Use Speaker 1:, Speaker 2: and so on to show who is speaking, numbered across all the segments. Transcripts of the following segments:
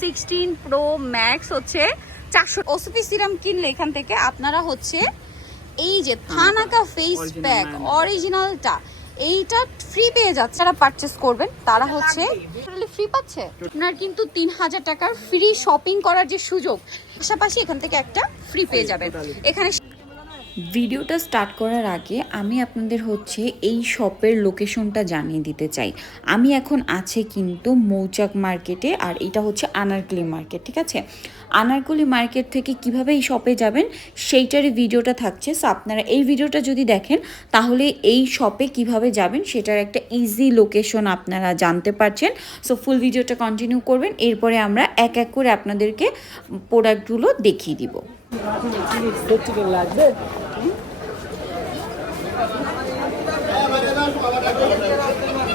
Speaker 1: Sixteen pro max হচ্ছে চারশো ওসপি serum কিনলে এখান থেকে আপনারা হচ্ছে এই যে থানাকা ফেস প্যাক অরিজিনালটা এইটা ফ্রি পেয়ে যাচ্ছে যারা পারচেস করবেন তারা হচ্ছে ফ্রি পাচ্ছে। আপনার কিন্তু তিন হাজার টাকার ফ্রি শপিং করার যে সুযোগ পাশাপাশি এখান থেকে একটা ফ্রি পেয়ে যাবেন। এখানে
Speaker 2: ভিডিওটা স্টার্ট করার আগে আমি আপনাদের হচ্ছে এই শপের লোকেশনটা জানিয়ে দিতে চাই। আমি এখন আছে কিন্তু মৌচাক মার্কেটে আর এটা হচ্ছে আনারকলি মার্কেট, ঠিক আছে? আনারকলি মার্কেট থেকে কীভাবে এই শপে যাবেন সেইটারই ভিডিওটা থাকছে। সো আপনারা এই ভিডিওটা যদি দেখেন, তাহলে এই শপে কীভাবে যাবেন সেটার একটা ইজি লোকেশন আপনারা জানতে পারছেন। সো ফুল ভিডিওটা কন্টিনিউ করবেন, এরপরে আমরা এক এক করে আপনাদেরকে প্রোডাক্টগুলো দেখিয়ে দিব।
Speaker 3: লাগবে হ্যাঁ সাবি দাও কটা কা ব্যস্ত মারি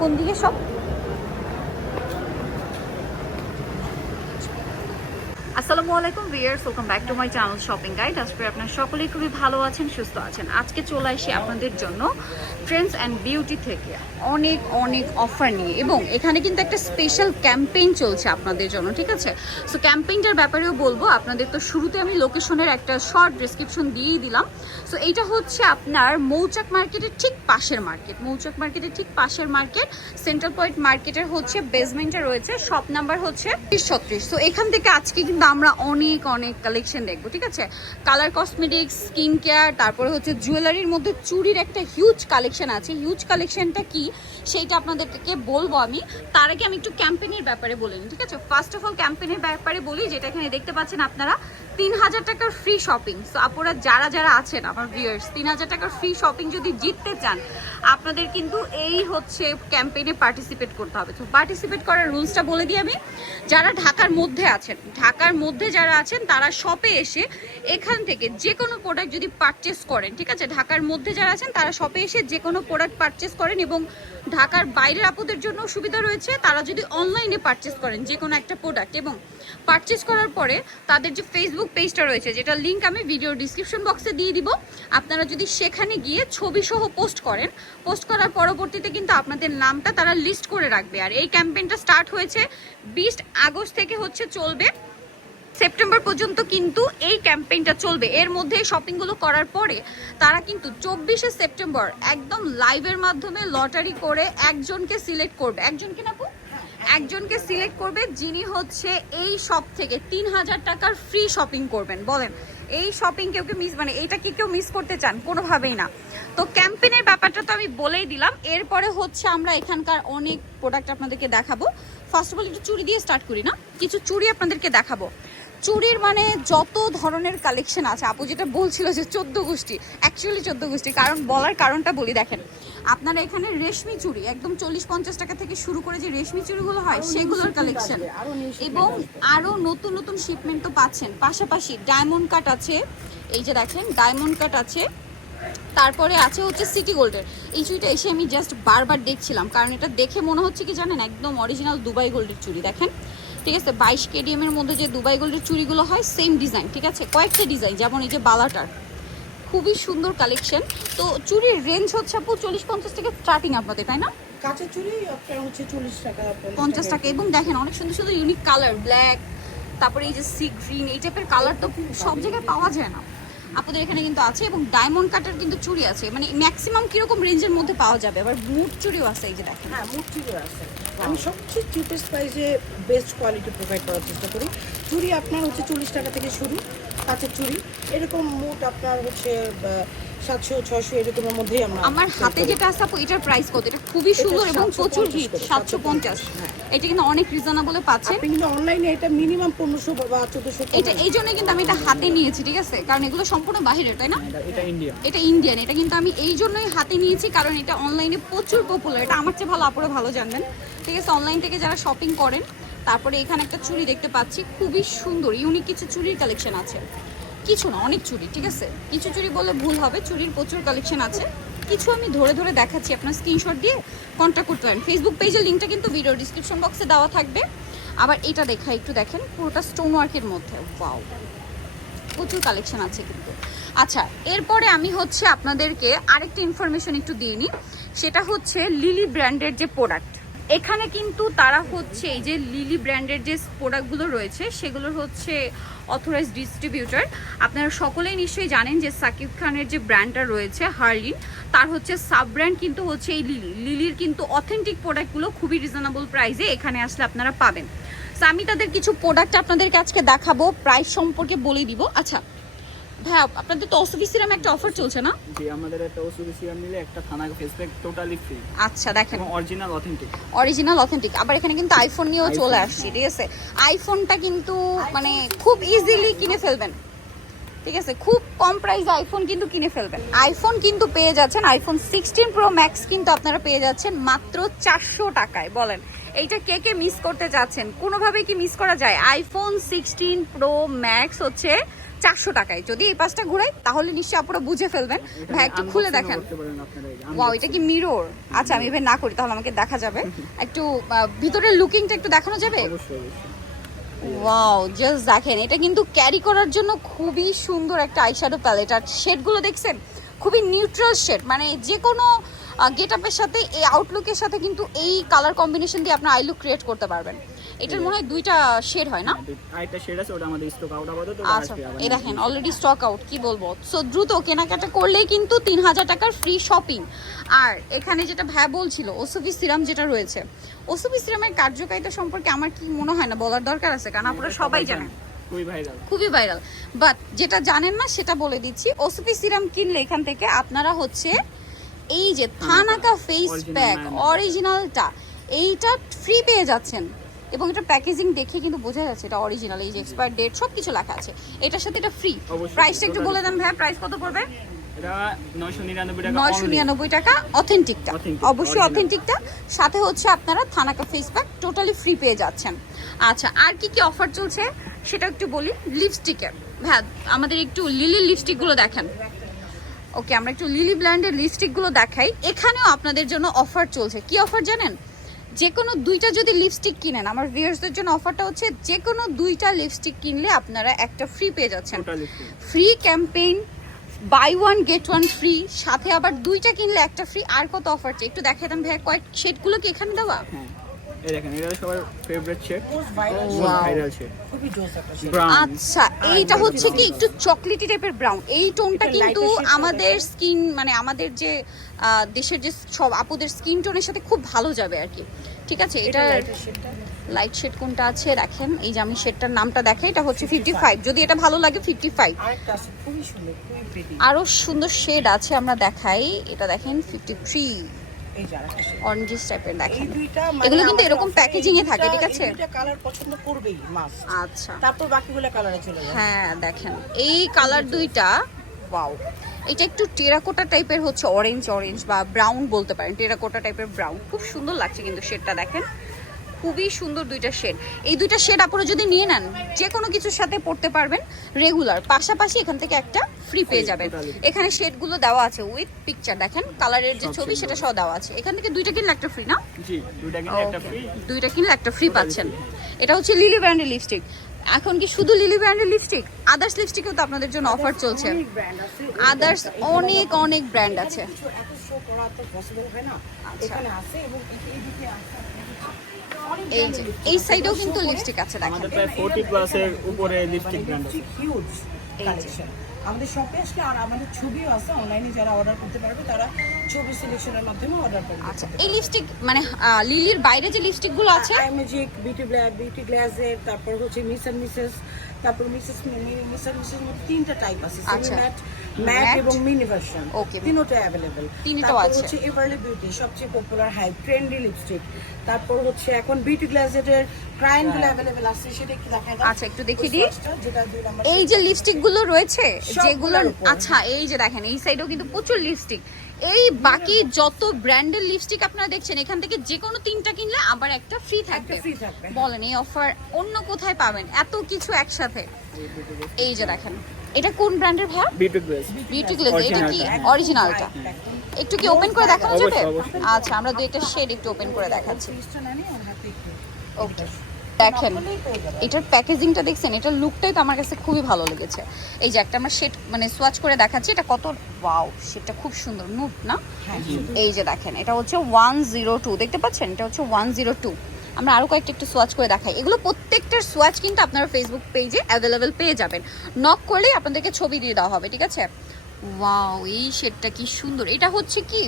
Speaker 1: কোন দিকে সব? আসসালামু আলাইকুম viewers welcome back to my channel shopping guide আজকে আপনারা সকলেই খুবই ভালো আছেন, সুস্থ আছেন। আজকে চলে আসি আপনাদের জন্য ট্রেন্ডস অ্যান্ড বিউটি থেকে। অনেক অনেক অফার নিয়ে। এবং এখানে কিন্তু একটা স্পেশাল ক্যাম্পেইন চলছে আপনাদের জন্য, ঠিক আছে? সো ক্যাম্পেইনটার ব্যাপারেও বলব, আপনাদের তো শুরুতে আমি লোকেশনের একটা শর্ট ডেসক্রিপশন দিয়েই দিলাম। সো এইটা হচ্ছে আপনার মৌচাক মার্কেটের ঠিক পাশের মার্কেট মৌচাক মার্কেটের ঠিক পাশের মার্কেট সেন্ট্রাল পয়েন্ট মার্কেটের হচ্ছে বেসমেন্টে রয়েছে। শপ নাম্বার হচ্ছে ছত্রিশ। তো এখান থেকে আজকে কিন্তু আমরা অনেক অনেক কালেকশন দেখব, ঠিক আছে? কালার কসমেটিক্স স্কিন কেয়ার তারপরে হচ্ছে জুয়েলারির মধ্যে চুরির একটা হিউজ কালেকশন আছে। হিউজ কালেকশনটা কি? সেইটা আপনাদেরকে বলব আমি। তার আগে আমি একটু ক্যাম্পেনের ব্যাপারে বলে নিই, ঠিক আছে? ফার্স্ট অফ অল ক্যাম্পেনের ব্যাপারে বলি, যেটা এখানে দেখতে পাচ্ছেন আপনারা, তিন হাজার টাকার ফ্রি শপিং সো আপনারা যারা যারা আছেন, আমার ভিউয়ার্স তিন হাজার টাকার ফ্রি শপিং যদি জিততে চান, আপনাদের কিন্তু এই হচ্ছে ক্যাম্পেইনে পার্টিসিপেট করতে হবে। তো পার্টিসিপেট করার রুলসটা বলে দিই আমি। যারা ঢাকার মধ্যে আছেন, ঢাকার মধ্যে যারা আছেন, তারা শপে এসে এখান থেকে যে কোনো প্রোডাক্ট যদি পারচেস করেন, ঠিক আছে? ঢাকার মধ্যে যারা আছেন, তারা শপে এসে যে কোনো প্রোডাক্ট পারচেস করেন এবং ঢাকার বাইরের আপুদের জন্য সুবিধা রয়েছে। তারা যদি অনলাইনে পারচেস করেন যে কোনো একটা প্রোডাক্ট এবং পারচেস করার পরে তাদের যে ফেসবুক পেজটা রয়েছে, যেটা লিঙ্ক আমি ভিডিও ডিসক্রিপশন বক্সে দিয়ে দিব। আপনারা যদি সেখানে গিয়ে ছবি সহ পোস্ট করেন পোস্ট করার পরবর্তীতে কিন্তু আপনাদের নামটা তারা লিস্ট করে রাখবে। আর এই ক্যাম্পেইনটা স্টার্ট হয়েছে বিশ আগস্ট থেকে হচ্ছে চলবে। সেপ্টেম্বর পর্যন্ত কিন্তু এই ক্যাম্পেইনটা চলবে। এর মধ্যে শপিংগুলো করার পরে তারা কিন্তু চব্বিশে সেপ্টেম্বর একদম লাইভের মাধ্যমে লটারি করে একজনকে সিলেক্ট করবে। একজনকে না? একজনকে সিলেক্ট করবে যিনি হচ্ছে এই শপ থেকে তিন হাজার টাকার ফ্রি শপিং করবেন। বলেন, এই শপিং কেউ কেউ মিস মানে এইটা কি কেউ মিস করতে চান? কোনোভাবেই না। তো ক্যাম্পেইনের ব্যাপারটা তো আমি বলেই দিলাম। এরপরে হচ্ছে আমরা এখানকার অনেক প্রোডাক্ট আপনাদেরকে দেখাবো। ফার্স্ট অফ অল একটু চুড়ি দিয়ে স্টার্ট করি না? কিছু চুড়ি আপনাদেরকে দেখাবো। চুড়ির মানে যত ধরনের কালেকশন আছে আপু যেটা বলছিল যে চোদ্দ গোষ্ঠী অ্যাকচুয়ালি চোদ্দ গোষ্ঠী কারণ বলার কারণটা বলি দেখেন আপনারা এখানে রেশমি চুড়ি একদম চল্লিশ পঞ্চাশ টাকা থেকে শুরু করে যে রেশমি চুড়িগুলো হয় সেগুলোর কালেকশন এবং আরও নতুন নতুন শিপমেন্ট তো পাচ্ছেন। পাশাপাশি ডায়মন্ড কাট আছে এই যে দেখেন ডায়মন্ড কাট আছে তারপরে আছে হচ্ছে সিটি গোল্ডের এই চুড়িটা এসে আমি জাস্ট বারবার দেখছিলাম কারণ এটা দেখে মনে হচ্ছে কি জানেন একদম অরিজিনাল দুবাই গোল্ডের চুড়ি দেখেন। ঠিক আছে বাইশ কেডিএম এর মধ্যে যে দুবাই গোল্ডের চুড়িগুলো হয় সেম ডিজাইন ঠিক আছে? কয়েকটা ডিজাইন যেমন এই যে বালাটার। খুবই সুন্দর কালেকশন তো চুড়ির রেঞ্জ হচ্ছে আপু চল্লিশ পঞ্চাশ থেকে স্টার্টিং আপনাদের তাই না?
Speaker 3: কাঁচের চুড়ি আপনার হচ্ছে চল্লিশ টাকা
Speaker 1: পঞ্চাশ টাকা। এবং দেখেন অনেক সুন্দর সুন্দর ইউনিক কালার ব্ল্যাক তারপরে এই যে সি গ্রিন এই টাইপের কালার তো সব জায়গায় পাওয়া যায় না। আপনাদের এখানে কিন্তু আছে এবং ডায়মন্ড কাটার কিন্তু চুড়ি আছে। মানে ম্যাক্সিমাম কীরকম রেঞ্জের মধ্যে পাওয়া যাবে? আবার মুট চুড়িও আছে এই যে দেখেন।
Speaker 3: হ্যাঁ মুখ চুড়ি আছে। আমি সবচেয়ে চিপেস্ট প্রাইসে বেস্ট কোয়ালিটি প্রোভাইড করার চেষ্টা করি। চুড়ি আপনার হচ্ছে চল্লিশ টাকা থেকে শুরু কাঁচের চুড়ি এরকম মুট আপনার হচ্ছে সাতশো ছশো এরকমের মধ্যেই আমরা
Speaker 1: আমার হাতে যেটা আছে এটার প্রাইস কত? এটা খুবই সুন্দর এবং প্রচুর হিট সাতশো পঞ্চাশ।
Speaker 3: হ্যাঁ।
Speaker 1: এটা কিন্তু অনেক রিজনেবলে পাচ্ছেন
Speaker 3: আপনি কিন্তু অনলাইনে এটা মিনিমাম পনেরোশো বা চোদ্দোশো
Speaker 1: এটা এই জন্যই কিন্তু আমি এটা হাতে নিয়েছি ঠিক আছে? কারণ এগুলো সম্পূর্ণ বাহিরের তাই না?
Speaker 3: এটা ইন্ডিয়া
Speaker 1: এটা ইন্ডিয়ান এটা কিন্তু আমি এই জন্যই হাতে নিয়েছি কারণ এটা অনলাইনে প্রচুর পপুলার এটা আমার চেয়ে ভালো আপুরা ভালো জানবেন। ঠিক আছে অনলাইন থেকে যারা শপিং করেন তারপরে এখানে একটা চুড়ি দেখতে পাচ্ছি খুবই সুন্দর ইউনিক কিছু চুড়ির কালেকশন আছে। কিছু না অনেক চুড়ি ঠিক আছে? কিছু চুড়ি বলে ভুল হবে চুড়ির প্রচুর কালেকশন আছে। কিছু আমি ধরে ধরে দেখাচ্ছি। আপনার স্ক্রিনশট দিয়ে কন্ট্যাক্ট করতে পারেন। ফেসবুক পেজের লিঙ্কটা কিন্তু ভিডিও ডিসক্রিপশন বক্সে দেওয়া থাকবে। আবার এটা দেখা, একটু দেখেন, পুরোটা স্টোন ওয়ার্কের মধ্যে। ওয়াও প্রচুর কালেকশন আছে কিন্তু। আচ্ছা এরপরে আমি হচ্ছে আপনাদেরকে আরেকটা ইনফরমেশন একটু দিয়ে নিই। সেটা হচ্ছে লিলি ব্র্যান্ডের যে প্রোডাক্ট এখানে কিন্তু তারা হচ্ছে এই যে লিলি ব্র্যান্ডের যে প্রোডাক্টগুলো রয়েছে, সেগুলোর হচ্ছে অথরাইজ ডিস্ট্রিবিউটর আপনারা সকলেই নিশ্চয়ই জানেন যে সাকিব খানের যে ব্র্যান্ডটা রয়েছে হার্লিন তার হচ্ছে সাব ব্র্যান্ড কিন্তু হচ্ছে এই লিলি লিলির কিন্তু অথেন্টিক প্রোডাক্টগুলো খুবই রিজনেবল প্রাইসে এখানে আসলে আপনারা পাবেন। আমি তাদের কিছু প্রোডাক্ট আপনাদেরকে আজকে দেখাবো প্রাইস সম্পর্কে বলে দিব। আচ্ছা ভাইয়া আপনাদের তো অসুফি সিরাম একটা অফার চলছে না?
Speaker 4: জি আমাদের একটা ওষুধ সিরাম নিলে একটা থানা ফেসপ্যাক টোটালি ফ্রি
Speaker 1: আচ্ছা দেখেন।
Speaker 4: অরিজিনাল অথেন্টিক
Speaker 1: অরিজিনাল অথেন্টিক আবার এখানে কিন্তু আইফোন নিয়েও চলে আসছি ঠিক আছে? আইফোনটা কিন্তু মানে খুব ইজিলি কিনে ফেলবেন। ঠিক আছে? খুব কম প্রাইসে আইফোন কিন্তু কিনে ফেলবেন। আইফোন কিন্তু পেয়ে যাচ্ছেন আইফোন সিক্সটিন প্রো ম্যাক্স কিন্তু আপনারা পেয়ে যাচ্ছেন মাত্র চারশো টাকায় বলেন। এইটা কে কে মিস করতে যাচ্ছেন? কোনোভাবেই কি মিস করা যায়? আইফোন সিক্সটিন প্রো ম্যাক্স হচ্ছে চারশো টাকায়। যদি এই পাঁচটা ঘুরাই তাহলে নিশ্চয়ই আপনারা বুঝে ফেলবেন। ভাই একটু খুলে দেখেন। ওয়াও এটা কি মিরর আচ্ছা আমি এবার না করি তাহলে আমাকে দেখা যাবে। একটু ভিতরের লুকিংটা একটু দেখানো যাবে? ওয়াও জাস্ট দেখেন এটা কিন্তু ক্যারি করার জন্য খুবই সুন্দর একটা আইশ্যাডো প্যালেট আর শেডগুলো দেখছেন খুবই নিউট্রাল শেড মানে যে কোনো গেট আপের সাথে এই আউটলুকের সাথে কিন্তু এই কালার কম্বিনেশন দিয়ে আপনার আইলুক ক্রিয়েট করতে পারবেন। এটার মনে হয় দুইটা শেড হয় না?
Speaker 4: আরেকটা শেড আছে ওটা আমাদের স্টক আউট আপাতত
Speaker 1: আচ্ছা এই দেখেন অলরেডি স্টক আউট কি বলব? সো দ্রুত কেনাকাটা করলেই কিন্তু তিন হাজার টাকার ফ্রি শপিং আর এখানে যেটা ভ্যা বলছিল ওসুফি সিরাম যেটা রয়েছে ওসুফি সিরামের কার্যকারিতা সম্পর্কে আমার কি মনে হয় না বলার দরকার আছে? কারণ আপনারা সবাই জানেন।
Speaker 4: খুবই ভাইরাল
Speaker 1: খুবই ভাইরাল বাট যেটা জানেন না সেটা বলে দিচ্ছি। ওসুফি সিরাম কিনলে এখান থেকে আপনারা হচ্ছে এই যে থানাকা ফেস প্যাক অরিজিনালটা এইটা ফ্রি পেয়ে যাচ্ছেন। এবং এটা প্যাকেজিং দেখে কিন্তু বোঝা যাচ্ছে এটা অরিজিনাল এই যে এক্সপায়ার ডেট সব কিছু লেখা আছে। এটার সাথে এটা ফ্রি প্রাইসটা একটু বলে দেন ভাই প্রাইস কত পড়বে?
Speaker 4: নয়শো নিরানব্বই টাকা
Speaker 1: অথেন্টিকটা অবশ্যই অথেন্টিকটা সাথে হচ্ছে আপনারা thanaka face pack totally free পেয়ে যাচ্ছেন। আচ্ছা আর কি কি অফার চলছে? সেটা একটু বলি। লিপস্টিকের হ্যাঁ আমাদের একটু লিলি লিপস্টিকগুলো দেখেন। ওকে আমরা একটু লিলি ব্র্যান্ডের লিপস্টিকগুলো দেখাই। এখানেও আপনাদের জন্য অফার চলছে। কি অফার জানেন? যে কোনো দুইটা যদি লিপস্টিক কিনেন আমার ভিউয়ার্সদের জন্য অফারটা হচ্ছে যে কোনো দুইটা লিপস্টিক কিনলে আপনারা একটা ফ্রি পেয়ে যাচ্ছেন। Free campaign buy one get one free সাথে আবার দুইটা কিনলে একটা ফ্রি আর কত অফার চাই? একটু দেন ভাইয়া কয়েক শেডগুলো কি এখানে দেওয়া?
Speaker 4: হ্যাঁ। এই দেখেন এটা সবার favourite shade
Speaker 3: Most viral
Speaker 1: Wow.
Speaker 4: Viral shade
Speaker 3: খুবই জোস একটা shade।
Speaker 4: ব্রাউন
Speaker 1: আচ্ছা এইটা হচ্ছে কি একটু চকলেটি টাইপের ব্রাউন এই টোনটা কিন্তু আমাদের স্কিন মানে আমাদের যে দেশের যে সব আপুদের স্কিন টোনের সাথে খুব ভালো যাবে আর কি। ঠিক আছে এটা। লাইট শেড কোনটা আছে? দেখেন এই যে আমি শেডটার নামটা দেখাই এটা হচ্ছে ফিফটি ফাইভ যদি এটা ভালো লাগে ফিফটি ফাইভ
Speaker 3: আরেকটা আছে খুবই সুন্দর খুবই প্রিটি
Speaker 1: আরও সুন্দর শেড আছে আমরা দেখাই। এটা দেখেন ফিফটি থ্রি
Speaker 3: এই যে আরেকটা
Speaker 1: অরেঞ্জিস টাইপের
Speaker 3: এই দুইটা মানে
Speaker 1: এগুলো কিন্তু এরকম প্যাকেজিং এ থাকে, ঠিক আছে?
Speaker 3: এটা কালার পছন্দ করবেই মাস
Speaker 1: আচ্ছা।
Speaker 3: তারপর বাকিগুলো কালারে চলে যাবে
Speaker 1: হ্যাঁ দেখেন। এই কালার দুইটা ওয়াও এটা একটু টেরাকোটা টাইপের হচ্ছে অরেঞ্জ অরেঞ্জ বা ব্রাউন বলতে পারেন। টেরাকোটা টাইপের ব্রাউন খুব সুন্দর লাগছে কিন্তু শেডটা দেখেন। খুবই সুন্দর দুইটা শেড। এই দুইটা শেড আপনারা যদি নিয়ে নেন যে কোনো কিছুর সাথে পড়তে পারবেন রেগুলার। পাশাপাশি এখান থেকে একটা ফ্রি পেয়ে যাবেন। এখানে শেডগুলো দেওয়া আছে উইথ পিকচার দেখেন কালারের যে ছবি সেটা সহ দেওয়া আছে। এখান থেকে দুইটা কিনলে একটা ফ্রি না?
Speaker 4: দুইটা কিনলে একটা ফ্রি
Speaker 1: পাচ্ছেন। এটা হচ্ছে লিলি ব্র্যান্ডের লিপস্টিক এখন কি শুধু লিলি ব্র্যান্ডের লিপস্টিক আদার্স লিপস্টিকেও তো আপনাদের জন্য অফার চলছে। আদার্স অনেক অনেক ব্র্যান্ড আছে।
Speaker 3: না। এখানে আছে এবং এই-
Speaker 1: যে এই সাইডেও কিন্তু লিপস্টিক আছে দেখেন।
Speaker 4: আমাদের প্রায় 40 প্লাস এর উপরে লিপস্টিক ব্র্যান্ড আছে।
Speaker 3: হিউজ কালেকশন আমাদের শপে আসলে আর আমাদের ছবিও আছে অনলাইনে যারা অর্ডার করতে পারবে তারা ছবি সিলেকশনের মাধ্যমে অর্ডার করবে
Speaker 1: আচ্ছা এই লিপস্টিক মানে লিলির বাইরে যে লিপস্টিকগুলো আছে?
Speaker 3: ম্যাজিক বিউটি ব্ল্যাক বিউটি গ্লাসের তারপর হচ্ছে মিস এন্ড মিসেস তারপর মিসেস মিসেস মধ্যে তিনটা টাইপ আছে সেমি
Speaker 1: আচ্ছা।
Speaker 3: ম্যাট ম্যাট এবং মিনি ভার্সন. তিনটা অ্যাভেলেবল
Speaker 1: তিনটাও আছে।
Speaker 3: হচ্ছে এভারলি বিউটি সবচেয়ে পপুলার হাই ট্রেন্ডি লিপস্টিক তারপর হচ্ছে এখন বিউটি গ্লাসের ক্রাইনগুলো অ্যাভেলেবল আছে সেটা একটু দেখাই দাও
Speaker 1: আচ্ছা, একটু দেখিয়ে দিই। এই যে লিপস্টিকগুলো রয়েছে যেগুলোর আচ্ছা এই যে দেখেন এই সাইডেও কিন্তু প্রচুর লিপস্টিক এই বাকি যত ব্র্যান্ডের লিপস্টিক আপনারা দেখছেন এখান থেকে যে কোনো তিনটা কিনলে আবার একটা ফ্রি থাকবে। বলেন এই অফার অন্য কোথায় পাবেন? এত কিছু একসাথে। এই যে দেখেন এটা কোন ব্র্যান্ডের ভাইয়া?
Speaker 4: বিউটি গ্লেস
Speaker 1: বিউটি গ্লেজ এটা কি? অরিজিনালটা একটু কি ওপেন করে দেখানো যাবে। আচ্ছা আমরা দুইটা শেড একটু ওপেন করে দেখাচ্ছি।
Speaker 3: হাতে একটু
Speaker 1: ওকে দেখেন এটার প্যাকেজিংটা দেখছেন এটার লুকটাই তো আমার কাছে খুবই ভালো লেগেছে। এই যে একটা আমরা শেড মানে সোয়াচ করে দেখাচ্ছি এটা কত ওয়াও সেটা খুব সুন্দর নুট না?
Speaker 3: হ্যাঁ
Speaker 1: এই যে দেখেন এটা হচ্ছে ওয়ান জিরো টু দেখতে পাচ্ছেন? এটা হচ্ছে ওয়ান জিরো টু আমরা আরও কয়েকটা একটু সোয়াচ করে দেখাই। এগুলো প্রত্যেকটার সোয়াচ কিন্তু আপনারা ফেসবুক পেজে অ্যাভেলেবেল পেয়ে যাবেন। নক করলেই আপনাদেরকে ছবি দিয়ে দেওয়া হবে ঠিক আছে? ওয়াও এই শেডটা কি সুন্দর। এটা হচ্ছে কি?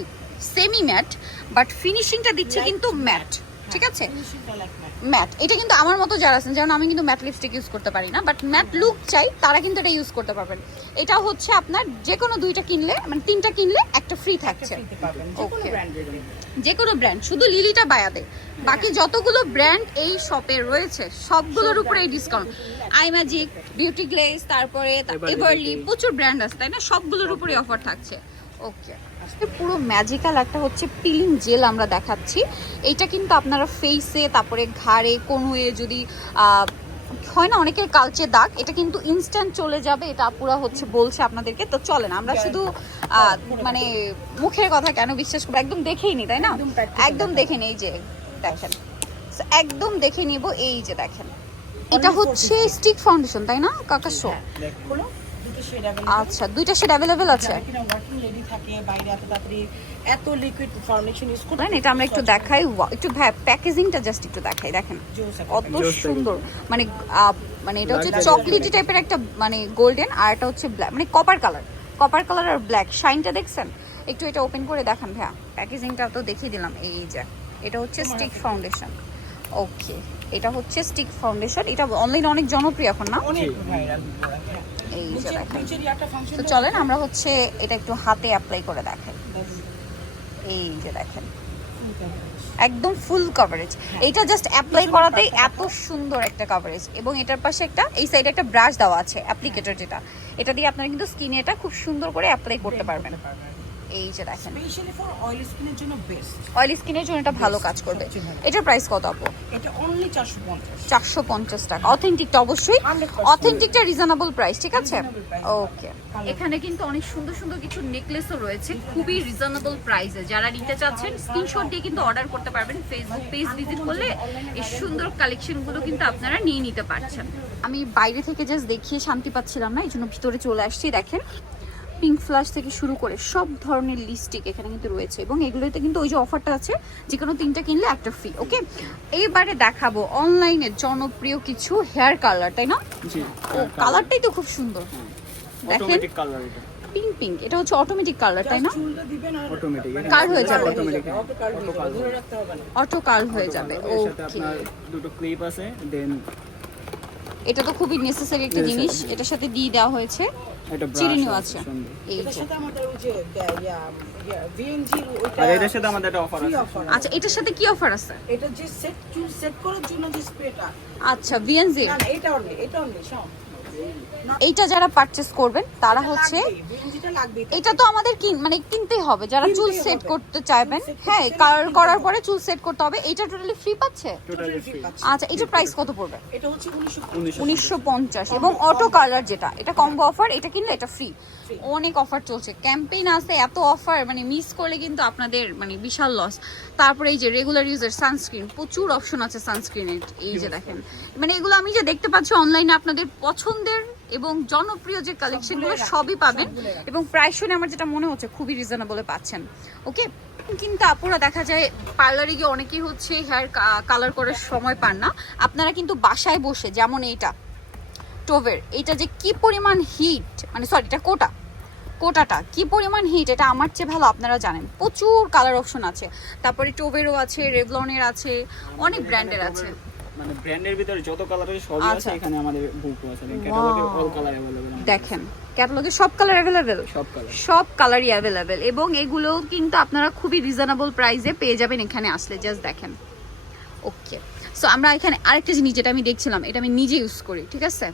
Speaker 1: সেমি ম্যাট বাট ফিনিশিংটা দিচ্ছে কিন্তু ম্যাট ঠিক আছে?
Speaker 3: ফিনিশিংটা লাইক ম্যাট
Speaker 1: এটা কিন্তু আমার মতো যারা আছেন যেমন আমি কিন্তু ম্যাট লিপস্টিক ইউজ করতে পারি না বাট ম্যাট লুক চাই তারা কিন্তু এটা ইউজ করতে পারবেন। এটা হচ্ছে আপনার যে কোনো দুইটা কিনলে মানে তিনটা কিনলে একটা ফ্রি থাকছে।
Speaker 3: যে কোনো
Speaker 1: ব্র্যান্ড শুধু লিলিটা বায়াদে বাকি যতগুলো ব্র্যান্ড এই শপে রয়েছে সবগুলোর উপরে এই discount eye magic beauty glaze তারপরে এভারলি প্রচুর ব্র্যান্ড আছে তাই না? সবগুলোর উপরে অফার থাকছে। ওকে পুরো ম্যাজিক্যাল একটা হচ্ছে পিলিং জেল আমরা দেখাচ্ছি। এইটা কিন্তু আপনারা ফেসে তারপরে ঘাড়ে কনুয়ে যদি হয় না অনেকের কালচে দাগ এটা কিন্তু ইনস্ট্যান্ট চলে যাবে এটা পুরো হচ্ছে বলছে আপনাদেরকে। তো চলেন আমরা শুধু আহ, মানে মুখের কথা কেন বিশ্বাস করব? একদম দেখেই নি তাই না?
Speaker 3: একদম
Speaker 1: দেখে এই যে দেখেন। একদম দেখে নিব এই যে দেখেন। এটা হচ্ছে স্টিক ফাউন্ডেশন তাই না কাকা? শো
Speaker 3: শেড
Speaker 1: আচ্ছা দুইটা শেড অ্যাভেলেবেল আছে?
Speaker 3: ওয়ার্কিং লেডি থাকে বাইরে এত তাড়াতাড়ি এত লিকুইড ফাউন্ডেশন ইউজ করতে
Speaker 1: দেন এটা আমরা একটু দেখাই। একটু প্যাকেজিংটা জাস্ট একটু দেখাই দেখেন। কত সুন্দর। মানে মানে এটা হচ্ছে চকলেটি টাইপের একটা মানে গোল্ডেন আর এটা হচ্ছে ব্ল্যাক মানে কপার কালার কপার কালার আর ব্ল্যাক শাইনটা দেখছেন? একটু এটা ওপেন করে দেখান ভাইয়া প্যাকেজিংটা তো দেখিয়ে দিলাম এই যে। এটা হচ্ছে স্টিক ফাউন্ডেশন ওকে এটা হচ্ছে স্টিক ফাউন্ডেশন এটা অনলাইনে অনেক জনপ্রিয় এখন না? এই যে দেখেন। তো চলেন আমরা হচ্ছে এটা একটু হাতে অ্যাপ্লাই করে দেখাই। এই যে দেখেন। একদম ফুল কভারেজ এইটা জাস্ট অ্যাপ্লাই করাতেই এত সুন্দর একটা কভারেজ এবং এটার পাশে একটা এই সাইডে একটা ব্রাশ দেওয়া আছে অ্যাপ্লিকেটর যেটা। এটা দিয়ে আপনারা কিন্তু স্কিনে এটা খুব সুন্দর করে অ্যাপ্লাই করতে পারবেন। এই যে দেখেন।
Speaker 3: স্পেশালি ফর অয়েল স্কিনের জন্য বেস্ট
Speaker 1: অয়েলি স্কিনের জন্য এটা ভালো কাজ করবে। এটার প্রাইস কত আপু?
Speaker 3: এটা অনলি 450
Speaker 1: চারশো পঞ্চাশ টাকা। অথেন্টিকটা অবশ্যই। অথেন্টিকটা রিজনেবল প্রাইস ঠিক আছে? ওকে এখানে কিন্তু অনেক সুন্দর সুন্দর কিছু নেকলেসও রয়েছে। খুবই রিজনেবল প্রাইসে যারা নিতে চাচ্ছেন স্ক্রিনশট দিয়ে কিন্তু অর্ডার করতে পারবেন। ফেসবুক পেজ ভিজিট করলে এই সুন্দর কালেকশনগুলো কিন্তু আপনারা নিয়ে নিতে পারছেন। আমি বাইরে থেকে জাস্ট দেখিয়ে শান্তি পাচ্ছিলাম না এই জন্য ভিতরে চলে আসছি। দেখেন পিঙ্ক ফ্লাশ থেকে শুরু করে সব ধরনের লিপস্টিক এখানে কিন্তু রয়েছে এবং এগুলোতে কিন্তু ওই যে অফারটা আছে যে কোনো তিনটা কিনলে একটা ফ্রি ওকে এইবারে দেখাবো অনলাইনে জনপ্রিয় কিছু হেয়ার কালার তাই না? ও কালারটাই তো খুব সুন্দর। দেখেন।
Speaker 4: অটোমেটিক কালার এটা।
Speaker 1: পিঙ্ক পিঙ্ক এটা হচ্ছে অটোমেটিক কালার তাই না?
Speaker 3: চুলটা দিবেন আর
Speaker 4: অটোমেটিক
Speaker 1: কার হয়ে যাবে?
Speaker 3: অটো হয়ে
Speaker 1: কাল হয়ে যাবে ওকে
Speaker 4: দুটো ক্লিপ আছে দেন
Speaker 1: এটা তো খুবই নেসেসারি একটা জিনিস এটার সাথে দিয়ে দেওয়া হয়েছে। চিরিনিও আছে।
Speaker 3: ইয়া
Speaker 1: আচ্ছা এটার সাথে কি অফার আছে?
Speaker 3: এটা যে সেট চুল সেট করার জন্য যে স্প্রেটা
Speaker 1: আচ্ছা ভিএনজি
Speaker 3: না না এটা অনলি এটা অনলি সব।
Speaker 1: এইটা যারা পারচেজ করবেন তারা হচ্ছে এটা তো আমাদের কিন মানে কিনতেই হবে। যারা চুল সেট করতে চাইবেন হ্যাঁ করার পরে চুল সেট করতে হবে। এইটা টোটালি ফ্রি পাচ্ছে? আচ্ছা এটা প্রাইস কত পড়বে?
Speaker 3: এটা হচ্ছে 1900
Speaker 4: উনিশশো
Speaker 1: উনিশশো পঞ্চাশ। এবং অটো কালার যেটা এটা কম্বো অফার এটা কিনলে এটা ফ্রি অনেক অফার চলছে। ক্যাম্পেইন আছে এত অফার মানে মিস করলে কিন্তু আপনাদের মানে বিশাল লস তারপরে এই যে রেগুলার ইউজার সানস্ক্রিন প্রচুর অপশন আছে সানস্ক্রিনের এই যে দেখেন। মানে এগুলো আমি যে দেখতে পাচ্ছি অনলাইনে আপনাদের পছন্দের এবং জনপ্রিয় যে কালেকশনগুলো সবই পাবেন এবং প্রাইস শুনে আমার যেটা মনে হচ্ছে খুবই রিজনেবলে পাচ্ছেন। ওকে কিন্তু আপুরা দেখা যায় পার্লারে গিয়ে অনেকেই হচ্ছে হেয়ার কালার করার সময় পান না। আপনারা কিন্তু বাসায় বসে যেমন এইটা টোভের এটা যে কি পরিমাণ হিট মানে সরি এটা কোটা কোটাটা কি পরিমাণ হিট এটা আমার চেয়ে ভালো আপনারা জানেন প্রচুর কালার অপশন আছে তারপরে টোভেরও আছে রেভলনের আছে অনেক ব্র্যান্ডের আছে
Speaker 4: মানে ব্র্যান্ডের ভিতরে যত কালার আছে সবই আছে
Speaker 1: আচ্ছা।
Speaker 4: এখানে আমাদের বুক আছে ক্যাটালগে অল কালার अवेलेबल
Speaker 1: দেখেন ক্যাটালগে সব কালার অ্যাভেলেবেল
Speaker 4: সব কালার
Speaker 1: সব কালারই অ্যাভেলেবেল এবং এগুলো কিন্তু আপনারা খুবই রিজনেবল প্রাইসে পেয়ে যাবেন এখানে আসলে জাস্ট দেখেন ওকে সো আমরা এখানে আরেকটা জিনিস যেটা আমি দেখছিলাম এটা আমি নিজে ইউজ করি ঠিক আছে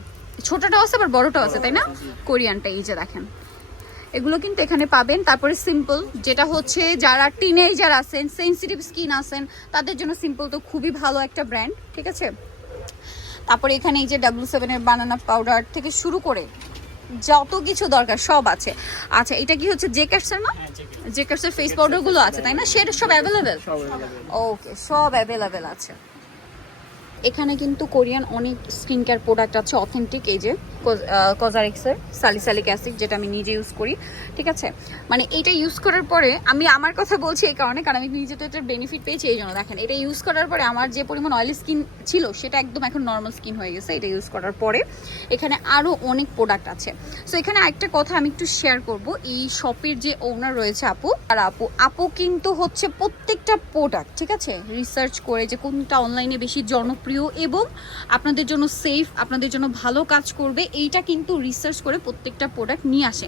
Speaker 1: ছোটটাও আছে আবার বড়টাও আছে তাই না কোরিয়ানটা এই যে দেখেন এগুলো কিন্তু এখানে পাবেন। তারপরে সিম্পল যেটা হচ্ছে যারা টিনেজার আছেন সেন্সিটিভ স্কিন আছেন তাদের জন্য সিম্পল তো খুবই ভালো একটা ব্র্যান্ড ঠিক আছে? তারপরে এখানে এই যে ডাব্লু সেভেনের বানানা পাউডার থেকে শুরু করে যত কিছু দরকার সব আছে। আচ্ছা এটা কি হচ্ছে জে জেকার্সের না?
Speaker 4: জে
Speaker 1: জেকার্সের ফেস পাউডারগুলো আছে তাই না? সেটা সব অ্যাভেলেবেল ওকে সব অ্যাভেলেবেল আছে। এখানে কিন্তু কোরিয়ান অনেক স্কিন কেয়ার প্রোডাক্ট আছে অথেন্টিক এই যে কজারিক্সের সালিসালিক অ্যাসিড যেটা আমি নিজে ইউজ করি, ঠিক আছে? মানে এটা ইউজ করার পরে আমি আমার কথা বলছি এই কারণে, কারণ আমি নিজে তো এটার বেনিফিট পেয়েছি, এই জন্য দেখেন, এটা ইউজ করার পরে আমার যে পরিমাণ অয়েলি স্কিন ছিল, সেটা একদম এখন নর্মাল স্কিন হয়ে গেছে, এটা ইউজ করার পরে এখানে আরও অনেক প্রোডাক্ট আছে। সো এখানে আরেকটা কথা আমি একটু শেয়ার করব, এই শপের যে ওনার রয়েছে আপু, আর আপু আপু কিন্তু হচ্ছে প্রত্যেকটা প্রোডাক্ট ঠিক আছে? রিসার্চ করে যে কোনটা অনলাইনে বেশি জনপ্রিয় এবং আপনাদের জন্য সেফ আপনাদের জন্য ভালো কাজ করবে, এইটা কিন্তু রিসার্চ করে প্রত্যেকটা প্রোডাক্ট নিয়ে আসে।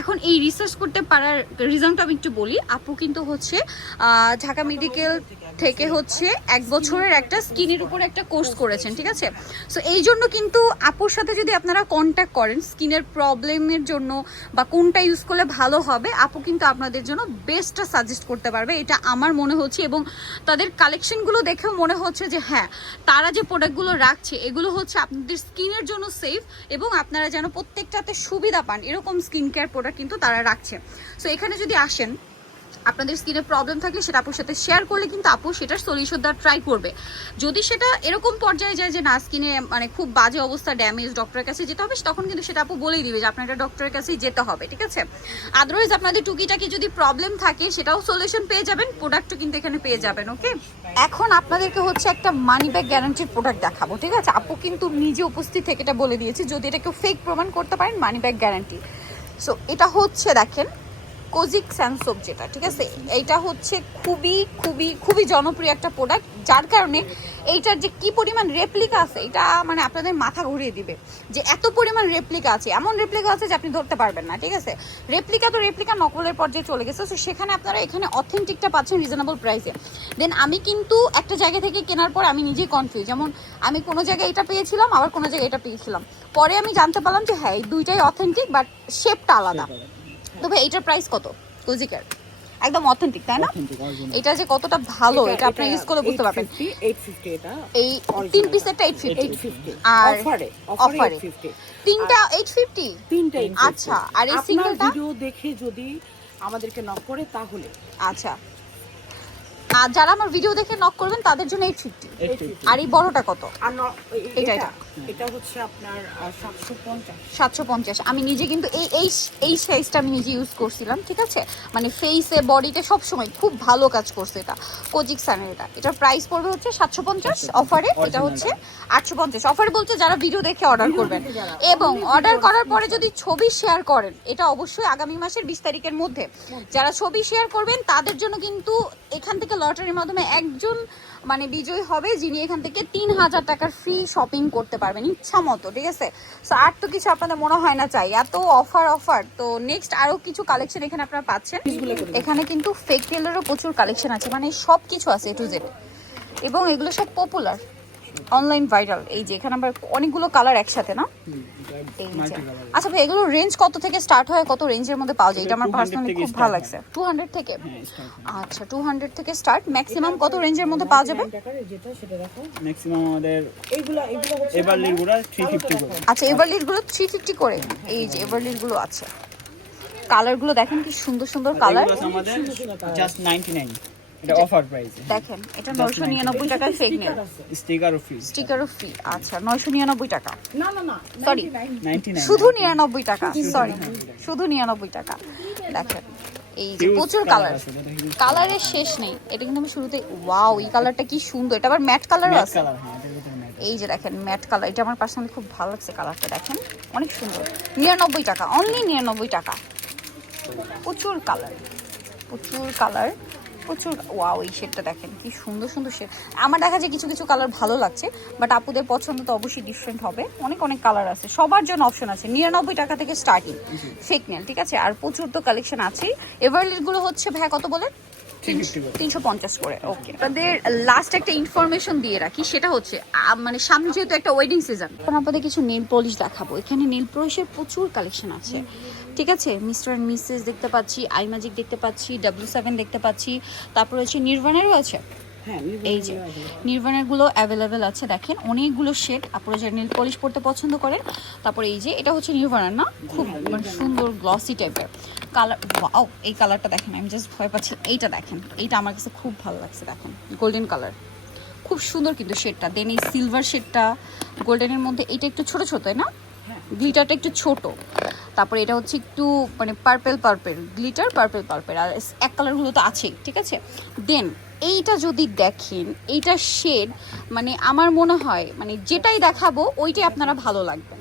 Speaker 1: এখন এই রিসার্চ করতে পারার রিজনটা আমি একটু বলি। আপু কিন্তু হচ্ছে ঢাকা মেডিকেল থেকে হচ্ছে এক বছরের একটা স্কিনের উপর একটা কোর্স করেছেন, ঠিক আছে? সো এই জন্য কিন্তু আপুর সাথে যদি আপনারা কন্ট্যাক্ট করেন স্কিনের প্রবলেমের জন্য বা কোনটা ইউজ করলে ভালো হবে, আপু কিন্তু আপনাদের জন্য বেস্টটা সাজেস্ট করতে পারবে। এটা আমার মনে হচ্ছে এবং তাদের কালেকশনগুলো দেখেও মনে হচ্ছে যে হ্যাঁ তারা যে প্রোডাক্টগুলো রাখছে, এগুলো হচ্ছে আপনাদের স্কিনের জন্য সেফ এবং আপনারা যেন প্রত্যেকটাতে সুবিধা পান। এরকম স্কিন কেয়ার প্রোডাক্ট কিন্তু তারা রাখছে। সো এখানে যদি আসেন আপনাদের স্কিনে প্রবলেম থাকলে সেটা আপুর সাথে শেয়ার করলে কিন্তু আপু সেটার সলিউশন দেওয়ার ট্রাই করবে। যদি সেটা এরকম পর্যায়ে যায় যে না স্কিনে মানে খুব বাজে অবস্থা ড্যামেজ ডক্টরের কাছে যেতে হবে, তখন কিন্তু সেটা আপু বলেই দিবে যে আপনার এটা ডক্টরের কাছেই যেতে হবে, ঠিক আছে? আদারওয়াইজ আপনাদের টুকিটাকি যদি প্রবলেম থাকে, সেটাও সলিউশন পেয়ে যাবেন প্রোডাক্টও কিন্তু এখানে পেয়ে যাবেন ওকে এখন আপনাদেরকে হচ্ছে একটা মানি ব্যাগ গ্যারান্টির প্রোডাক্ট দেখাবো, ঠিক আছে? আপু কিন্তু নিজে উপস্থিত থেকে এটা বলে দিয়েছে, যদি এটা কেউ ফেক প্রমাণ করতে পারেন মানি ব্যাগ গ্যারান্টি সো এটা হচ্ছে দেখেন কোজিক স্যানসোপ যেটা, ঠিক আছে? এইটা হচ্ছে খুবই খুবই খুবই জনপ্রিয় একটা প্রোডাক্ট যার কারণে এইটার যে কি পরিমাণ রেপ্লিকা আছে, এটা মানে আপনাদের মাথা ঘুরিয়ে দিবে যে এত পরিমাণ রেপ্লিকা আছে। এমন রেপ্লিকা আছে যে আপনি ধরতে পারবেন না, ঠিক আছে? রেপ্লিকা তো রেপ্লিকা নকলের পর্যায়ে চলে গেছে, তো সেখানে আপনারা এখানে অথেন্টিকটা পাচ্ছেন রিজনেবল প্রাইসে দেন আমি কিন্তু একটা জায়গা থেকে কেনার পর আমি নিজেই কনফিউজ যেমন আমি কোনো জায়গায় এটা পেয়েছিলাম, আবার কোনো জায়গায় এটা পেয়েছিলাম। পরে আমি জানতে পারলাম যে হ্যাঁ এই দুইটাই অথেন্টিক বাট শেপটা আলাদা। তো ভাই এটার প্রাইস কত? কোজিকার একদম অথেন্টিক তাই না? এটা যে কতটা ভালো এটা আপনি ইউজ করে বুঝতে পারবেন। এই তিন পিসেরটা এইট ফিফটি আর
Speaker 3: অফারে
Speaker 1: অফারে
Speaker 3: অফারে 850
Speaker 1: তিনটা এইট ফিফটি
Speaker 3: তিনটা
Speaker 1: আচ্ছা, আর এই সিঙ্গেলটা?
Speaker 3: ভিডিও দেখে যদি আমাদেরকে নক করে তাহলে।
Speaker 1: আচ্ছা। আর যারা আমার ভিডিও দেখে নক করবেন তাদের জন্য এইট ফিফটি আর এই বড়টা কত? এটা,
Speaker 3: এটা। এটা হচ্ছে আপনার সাতশো পঞ্চাশ।
Speaker 1: সাতশো পঞ্চাশ। আমি নিজে কিন্তু এই এই এই সাইজটা আমি নিজে ইউজ করছিলাম ঠিক আছে? মানে ফেসে বডিতে সব সময় খুব ভালো কাজ করছে এটা কোজিক সানের এটা। এটার প্রাইস পড়বে হচ্ছে সাতশো পঞ্চাশ অফারে এটা হচ্ছে আটশো পঞ্চাশ। অফারে বলতে যারা ভিডিও দেখে অর্ডার করবেন। এবং অর্ডার করার পরে যদি ছবি শেয়ার করেন এটা অবশ্যই আগামী মাসের বিশ তারিখের মধ্যে। যারা ছবি শেয়ার করবেন তাদের জন্য কিন্তু এখান থেকে লটারির মাধ্যমে একজন মানে বিজয়ী হবে যিনি এখান থেকে তিন হাজার টাকার ফ্রি শপিং করতে পারবেন ইচ্ছা মতো ঠিক আছে? সো আর তো কিছু আপনাদের মনে হয় না চাই। এত অফার অফার তো নেক্সট আরও কিছু কালেকশন এখানে আপনারা পাচ্ছেন। এখানে কিন্তু ফেক টেলেরও প্রচুর কালেকশন আছে মানে সব কিছু আছে এ টু জেড এবং এগুলো সব পপুলার অনলাইন ভাইরাল এই যে এখানে আবার অনেকগুলো কালার একসাথে না? এই যে। আচ্ছা ভাই এগুলো রেঞ্জ কত থেকে স্টার্ট হয়? কত রেঞ্জের মধ্যে পাওয়া যায়? এটা আমার
Speaker 4: 200
Speaker 1: পার্সোনালি খুব ভালো লাগছে। টু হান্ড্রেড থেকে?
Speaker 4: হ্যাঁ
Speaker 1: আচ্ছা টু হান্ড্রেড থেকে স্টার্ট ম্যাক্সিমাম কত রেঞ্জের মধ্যে পাওয়া যাবে?
Speaker 3: যেটা সেটা দেখো।
Speaker 4: ম্যাক্সিমাম আমাদের
Speaker 3: এইগুলো এগুলো হচ্ছে
Speaker 4: এভারলি গুড়া 350 করে।
Speaker 1: আচ্ছা এভারলিডগুলো থ্রি ফিফটি করে? এই যে এভারলিডগুলো আছে। কালারগুলো দেখেন কি সুন্দর সুন্দর কালার
Speaker 4: আমাদের জাস্ট 99 এটা অফার প্রাইসে
Speaker 1: দেখেন এটা নয়শো নিরানব্বই টাকায় ফেক নেল
Speaker 4: স্টিকার ও ফ্রি
Speaker 1: স্টিকারও ফ্রি আচ্ছা নয়শো নিরানব্বই টাকা।
Speaker 3: না না না
Speaker 1: Sorry.
Speaker 4: 99
Speaker 1: শুধু নিরানব্বই টাকা সরি শুধু নিরানব্বই টাকা। দেখেন এই যে প্রচুর কালার কালারের শেষ নেই। এটা কিন্তু আমি শুরুতে ওয়াও এই কালারটা কি সুন্দর। এটা আবার ম্যাট কালারও আছে। এই যে দেখেন ম্যাট কালার এটা আমার পার্সোনালি খুব ভালো লাগছে কালারটা দেখেন। অনেক সুন্দর। নিরানব্বই টাকা অনলি নিরানব্বই টাকা। প্রচুর কালার প্রচুর কালার প্রচুর ওয়াও এই শেডটা দেখেন কি সুন্দর সুন্দর শেড আমার দেখা যায় কিছু কিছু কালার ভালো লাগছে বাট আপুদের পছন্দ তো অবশ্যই ডিফারেন্ট হবে। অনেক অনেক কালার আছে সবার জন্য অপশন আছে। নিরানব্বই টাকা থেকে স্টার্টিং ফেক নেল ঠিক আছে? আর প্রচুর তো কালেকশন আছেই। এভারলিটগুলো হচ্ছে ভাই কত বলে
Speaker 4: 350 করে।
Speaker 1: তিনশো পঞ্চাশ করে ওকে আপনাদের লাস্ট একটা ইনফরমেশন দিয়ে রাখি সেটা হচ্ছে মানে সামনে যেহেতু একটা ওয়েডিং সিজন এখন আপনাদের কিছু নেল পলিশ দেখাবো। এখানে নেল পলিশের প্রচুর কালেকশন আছে। ঠিক আছে? মিস্টার অ্যান্ড মিসেস দেখতে পাচ্ছি আই ম্যাজিক দেখতে পাচ্ছি ডাব্লিউ সেভেন দেখতে পাচ্ছি তারপর হচ্ছে নির্বাণেরও আছে।
Speaker 3: হ্যাঁ
Speaker 1: এই যে অ্যাভেলেবেল আছে। দেখেন অনেকগুলো শেড আপনারা যে নেল পলিশ পড়তে পছন্দ করেন তারপরে এই যে এটা হচ্ছে নির্বাণের না? খুব মানে সুন্দর গ্লসি টাইপের কালার ওয়াও এই কালারটা দেখেন আমি জাস্ট ভয় পাচ্ছি এইটা দেখেন এইটা আমার কাছে খুব ভালো লাগছে দেখেন গোল্ডেন কালার খুব সুন্দর কিন্তু শেডটা দেন এই সিলভার শেডটা গোল্ডেনের মধ্যে এটা একটু ছোট ছোট তাই না? গ্লিটারটা একটু ছোট। তারপরে এটা হচ্ছে একটু মানে purple purple glitter purple purple আর এক কালারগুলো তো আছেই ঠিক আছে? দেন এইটা যদি দেখেন এইটা শেড মানে আমার মনে হয় মানে যেটাই দেখাবো ওইটাই আপনারা ভালো লাগবে।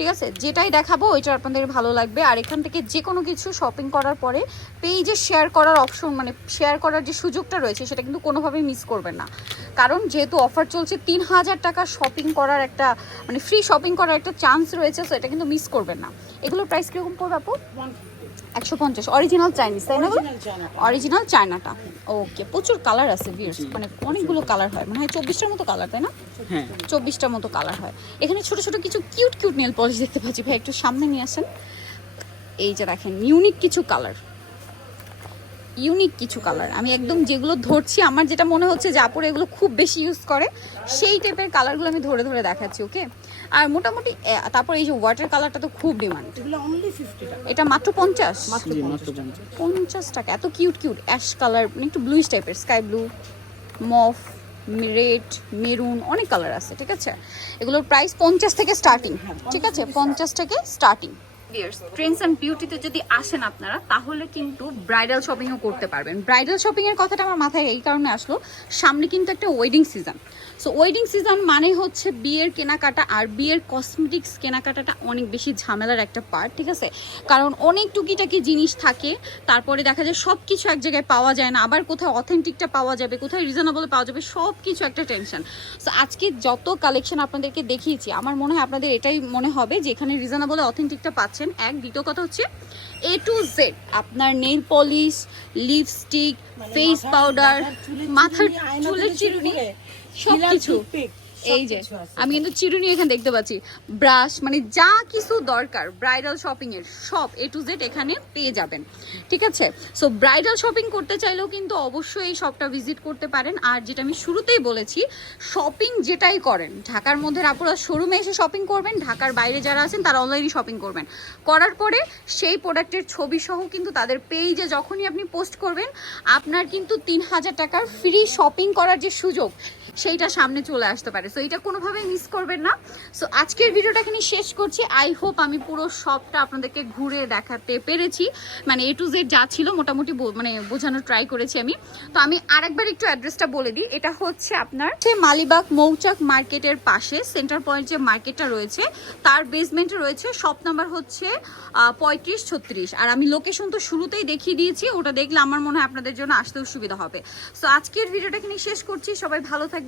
Speaker 1: ঠিক আছে? যেটাই দেখাবো, ওইটা আপনাদের ভালো লাগবে। আর এখান থেকে যে কোনো কিছু শপিং করার পরে পেইজে শেয়ার করার অপশন মানে শেয়ার করার যে সুযোগটা রয়েছে, সেটা কিন্তু কোনোভাবেই মিস করবেন না। কারণ যেহেতু অফার চলছে, তিন হাজার টাকা শপিং করার একটা মানে ফ্রি শপিং করার একটা চান্স রয়েছে সো এটা কিন্তু মিস করবেন না। এগুলোর প্রাইস কীরকম পড়বে আপু? একশো পঞ্চাশ। অরিজিনাল চাইনিজ তাই না অরিজিনাল চায়নাটা ওকে প্রচুর কালার আছে ভিউর্স মানে অনেকগুলো কালার হয়। মানে হয় চব্বিশটার মতো কালার তাই না?
Speaker 4: হ্যাঁ।
Speaker 1: চব্বিশটার মতো কালার হয়। এখানে ছোট ছোট কিছু কিউট কিউট নেল পলিশ দেখতে পাচ্ছি। ভাই একটু সামনে নিয়ে আসেন। এই যে দেখেন ইউনিক কিছু কালার ইউনিক কিছু কালার আমি একদম যেগুলো ধরছি আমার যেটা মনে হচ্ছে যে আপুর এগুলো খুব বেশি ইউজ করে সেই টাইপের কালারগুলো আমি ধরে ধরে দেখাচ্ছি ওকে আর মোটামুটি তারপর এই যে ওয়াটার কালারটা তো খুব ডিমান্ড
Speaker 3: অনলি
Speaker 1: এটা মাত্র পঞ্চাশ?
Speaker 4: জি মাত্র 50
Speaker 1: পঞ্চাশ। টাকা। এত কিউট কিউট অ্যাশ কালার মানে একটু ব্লুইশ টাইপের sky blue mauve red maroon অনেক কালার আছে ঠিক আছে? এগুলোর প্রাইস পঞ্চাশ থেকে স্টার্টিং ঠিক আছে? পঞ্চাশ থেকে স্টার্টিং ট্রেন্ডস অ্যান্ড বিউটিতে যদি আসেন আপনারা তাহলে কিন্তু ব্রাইডাল শপিংও করতে পারবেন। ব্রাইডাল শপিংয়ের কথাটা আমার মাথায় এই কারণে আসলো। সামনে কিন্তু একটা wedding season so wedding season মানে হচ্ছে বিয়ের কেনাকাটা আর বিয়ের কসমেটিক্স কেনাকাটাটা অনেক বেশি ঝামেলার একটা পার্ট ঠিক আছে? কারণ অনেক টুকিটাকি জিনিস থাকে তারপরে দেখা যায় সব কিছু এক জায়গায় পাওয়া যায় না আবার কোথায় অথেন্টিকটা পাওয়া যাবে কোথায় রিজনেবল পাওয়া যাবে সব কিছু একটা টেনশন সো আজকে যত কালেকশন আপনাদেরকে দেখিয়েছি আমার মনে হয় আপনাদের এটাই মনে হবে যে এখানে রিজনেবল অথেন্টিকটা পাচ্ছেন। এক দ্বিতীয় কথা হচ্ছে এ টু জেড আপনার nail polish lipstick face powder মাথার চুলের চিরুনি সব কিছু এই যে আমি কিন্তু চিরুনি এখানে দেখতে পাচ্ছি। ব্রাশ মানে যা কিছু দরকার ব্রাইডাল শপিং এর সব এ টু জেড এখানে পেয়ে যাবেন। ঠিক আছে? সো ব্রাইডাল শপিং করতে চাইলেও কিন্তু অবশ্যই এই শপটা ভিজিট করতে পারেন। আর যেটা আমি শুরুতেই বলেছি শপিং যেটাই করেন ঢাকার মধ্যে আপনারা শোরুমে এসে শপিং করবেন ঢাকার বাইরে যারা আছেন তারা অনলাইনে শপিং করবেন। করার পরে সেই প্রোডাক্টের ছবি সহ কিন্তু তাদের পেজে যখনই আপনি পোস্ট করবেন আপনার কিন্তু তিন হাজার টাকার ফ্রি শপিং করার যে সুযোগ সেইটা সামনে চলে আসতে পারে। সো এটা কোনোভাবেই মিস করবেন না। সো আজকের ভিডিওটা এখানে শেষ করছি। আই হোপ আমি পুরো সবটা আপনাদেরকে ঘুরে দেখাতে পেরেছি। মানে এ টু জেড যা ছিল মোটামুটি মানে বোঝানোর ট্রাই করেছি আমি। তো আমি আরেকবার একটু অ্যাড্রেসটা বলে দিই। এটা হচ্ছে আপনার হচ্ছে মালিবাগ মৌচাক মার্কেটের পাশে। সেন্টার পয়েন্ট যে মার্কেটটা রয়েছে, তার বেসমেন্টে রয়েছে। শপ নাম্বার হচ্ছে পঁয়ত্রিশ ছত্রিশ। আর আমি লোকেশন তো শুরুতেই দেখিয়ে দিয়েছি। ওটা দেখলে আমার মনে হয় আপনাদের জন্য আসতেও সুবিধা হবে। সো আজকের ভিডিওটা এখানে শেষ করছি। সবাই ভালো